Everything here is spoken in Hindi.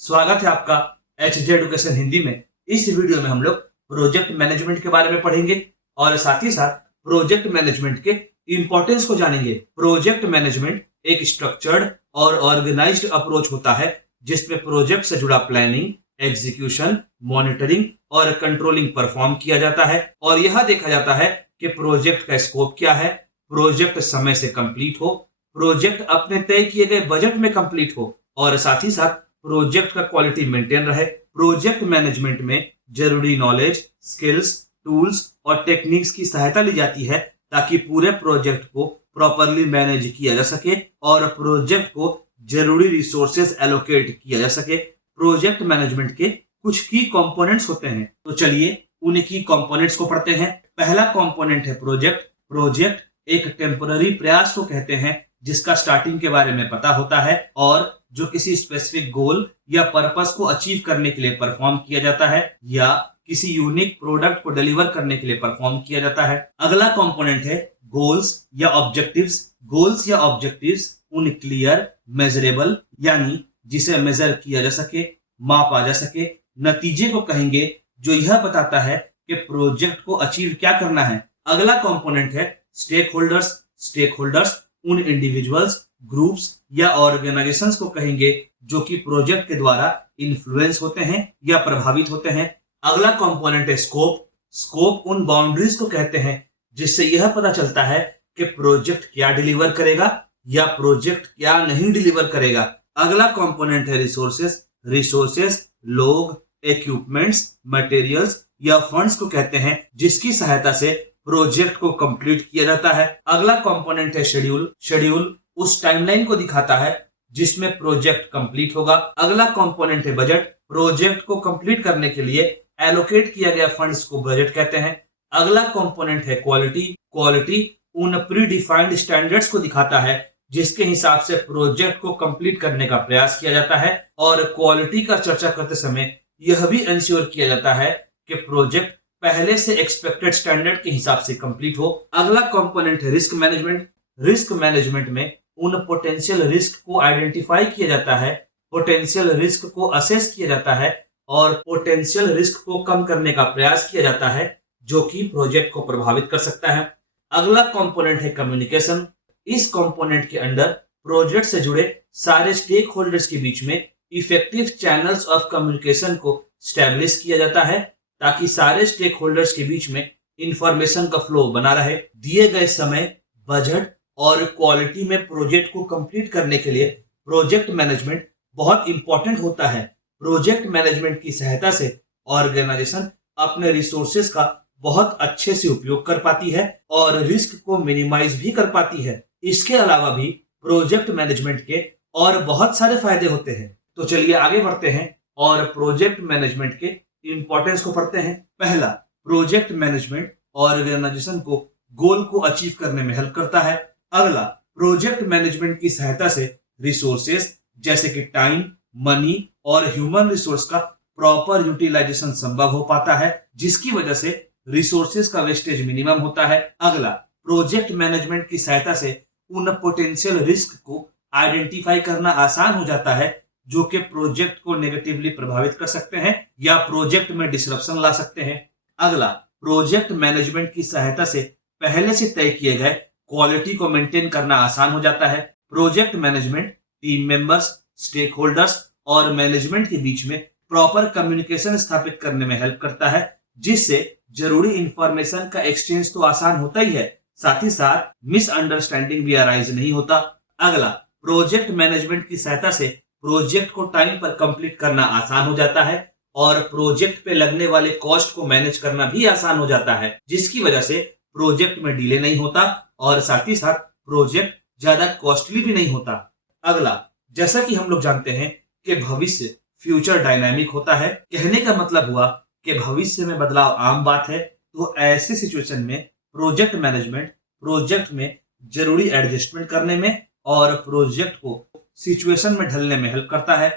स्वागत है आपका एचजे एडुकेशन हिंदी में। इस वीडियो में हम लोग प्रोजेक्ट मैनेजमेंट के बारे में पढ़ेंगे और साथ ही साथ प्रोजेक्ट मैनेजमेंट के इंपॉर्टेंस को जानेंगे। प्रोजेक्ट मैनेजमेंट एक स्ट्रक्चर्ड और ऑर्गेनाइज्ड अप्रोच होता है जिसमें प्रोजेक्ट से जुड़ा प्लानिंग, एग्जीक्यूशन, मॉनिटरिंग और कंट्रोलिंग परफॉर्म किया जाता है और यह देखा जाता है कि प्रोजेक्ट का स्कोप क्या है, प्रोजेक्ट समय से कंप्लीट हो, प्रोजेक्ट अपने तय किए गए बजट में कंप्लीट हो और साथ ही साथ प्रोजेक्ट का क्वालिटी मेंटेन रहे। प्रोजेक्ट मैनेजमेंट में जरूरी नॉलेज, स्किल्स, टूल्स और टेक्निक्स की सहायता ली जाती है ताकि पूरे प्रोजेक्ट को प्रॉपरली मैनेज किया जा सके और प्रोजेक्ट को जरूरी रिसोर्सेज एलोकेट किया जा सके। प्रोजेक्ट मैनेजमेंट के कुछ की कंपोनेंट्स होते हैं, तो चलिए उन की कंपोनेंट्स को पढ़ते हैं। पहला कंपोनेंट है प्रोजेक्ट। प्रोजेक्ट एक टेम्पररी प्रयास को कहते हैं जिसका स्टार्टिंग के बारे में पता होता है और जो किसी स्पेसिफिक गोल या पर्पस को अचीव करने के लिए परफॉर्म किया जाता है या किसी यूनिक प्रोडक्ट को डिलीवर करने के लिए परफॉर्म किया जाता है। अगला कंपोनेंट है गोल्स या ऑब्जेक्टिव्स। गोल्स या ऑब्जेक्टिव्स उन क्लियर, मेजरेबल यानी जिसे मेजर किया जा सके, मापा जा सके नतीजे को कहेंगे जो यह बताता है कि प्रोजेक्ट को अचीव क्या करना है। अगला कंपोनेंट है स्टेक होल्डर्स। स्टेक होल्डर्स उन इंडिविजुअल्स, ग्रुप्स या ऑर्गेनाइजेशंस को कहेंगे जो कि प्रोजेक्ट के द्वारा इन्फ्लुएंस होते हैं या प्रभावित होते हैं। अगला कंपोनेंट है स्कोप। स्कोप उन बाउंड्रीज को कहते हैं जिससे यह पता चलता है कि प्रोजेक्ट क्या डिलीवर करेगा या प्रोजेक्ट क्या नहीं डिलीवर करेगा। अगला कंपोनेंट है रिसोर्सेस। रिसोर्सेस लोग, इक्विपमेंट्स, मटेरियल्स या फंड्स को कहते हैं जिसकी सहायता से प्रोजेक्ट को कंप्लीट किया जाता है। अगला कंपोनेंट है शेड्यूल। शेड्यूल उस टाइमलाइन को दिखाता है जिसमें प्रोजेक्ट कंप्लीट होगा। अगला कंपोनेंट है बजट। प्रोजेक्ट को कंप्लीट करने के लिए एलोकेट किया गया फंड्स को बजट कहते हैं। अगला कंपोनेंट है क्वालिटी। क्वालिटी उन प्री डिफाइंड स्टैंडर्ड्स को दिखाता है जिसके हिसाब से प्रोजेक्ट को कंप्लीट करने का प्रयास किया जाता है और क्वालिटी का चर्चा करते समय यह भी इंश्योर किया जाता है कि प्रोजेक्ट पहले से एक्सपेक्टेड स्टैंडर्ड के हिसाब से कंप्लीट हो। अगला कंपोनेंट है रिस्क मैनेजमेंट। रिस्क मैनेजमेंट में उन पोटेंशियल रिस्क को आइडेंटिफाई किया जाता है, पोटेंशियल रिस्क को असेस किया जाता है और पोटेंशियल रिस्क को कम करने का प्रयास किया जाता है जो कि प्रोजेक्ट को प्रभावित कर सकता है। अगला कंपोनेंट है कम्युनिकेशन। इस कंपोनेंट के अंडर प्रोजेक्ट से जुड़े सारे स्टेक होल्डर्स के बीच में इफेक्टिव चैनल्स ऑफ कम्युनिकेशन को स्टैब्लिश किया जाता है ताकि सारे स्टेक होल्डर्स के बीच में इंफॉर्मेशन का फ्लो बना रहे। दिए गए समय, बजट और क्वालिटी में प्रोजेक्ट को कंप्लीट करने के लिए प्रोजेक्ट मैनेजमेंट बहुत इंपॉर्टेंट होता है। प्रोजेक्ट मैनेजमेंट की सहायता से ऑर्गेनाइजेशन अपने रिसोर्सेज का बहुत अच्छे से उपयोग कर पाती है और रिस्क को मिनिमाइज भी कर पाती है। इसके अलावा भी प्रोजेक्ट मैनेजमेंट के और बहुत सारे फायदे होते हैं। तो चलिए आगे बढ़ते हैं और प्रोजेक्ट मैनेजमेंट के इंपॉर्टेंस को पढ़ते हैं। पहला, प्रोजेक्ट मैनेजमेंट ऑर्गेनाइजेशन को गोल को अचीव करने में हेल्प करता है। अगला, प्रोजेक्ट मैनेजमेंट की सहायता से रिसोर्सेस जैसे कि टाइम, मनी और ह्यूमन रिसोर्स का प्रॉपर यूटिलाइजेशन संभव हो पाता है जिसकी वजह से रिसोर्सेस का वेस्टेज मिनिमम होता है। अगला, प्रोजेक्ट मैनेजमेंट की सहायता से उन पोटेंशियल रिस्क को आइडेंटिफाई करना आसान हो जाता है जो कि प्रोजेक्ट को नेगेटिवली प्रभावित कर सकते हैं या प्रोजेक्ट में डिसरप्शन ला सकते हैं। अगला, प्रोजेक्ट मैनेजमेंट की सहायता से पहले से तय किए गए क्वालिटी को मेंटेन करना आसान हो जाता है। Project management team members, stakeholders और मैनेजमेंट के बीच में प्रॉपर कम्युनिकेशन स्थापित करने में हेल्प करता है जिससे जरूरी इंफॉर्मेशन का एक्सचेंज तो आसान होता ही है, साथ ही साथ मिसअंडरस्टैंडिंग भी अराइज नहीं होता। अगला, प्रोजेक्ट मैनेजमेंट की सहायता से प्रोजेक्ट को टाइम पर कंप्लीट करना आसान हो जाता है और प्रोजेक्ट पे लगने वाले कॉस्ट को मैनेज करना भी आसान हो जाता है जिसकी वजह से प्रोजेक्ट में डिले नहीं होता और साथ ही साथ प्रोजेक्ट ज्यादा कॉस्टली भी नहीं होता। अगला, जैसा कि हम लोग जानते हैं कि भविष्य फ्यूचर डायनामिक होता है। कहने का मतलब हुआ कि भविष्य में बदलाव आम बात है, तो ऐसे सिचुएशन में प्रोजेक्ट मैनेजमेंट प्रोजेक्ट में जरूरी एडजस्टमेंट करने में और प्रोजेक्ट को सिचुएशन में ढलने में हेल्प करता है।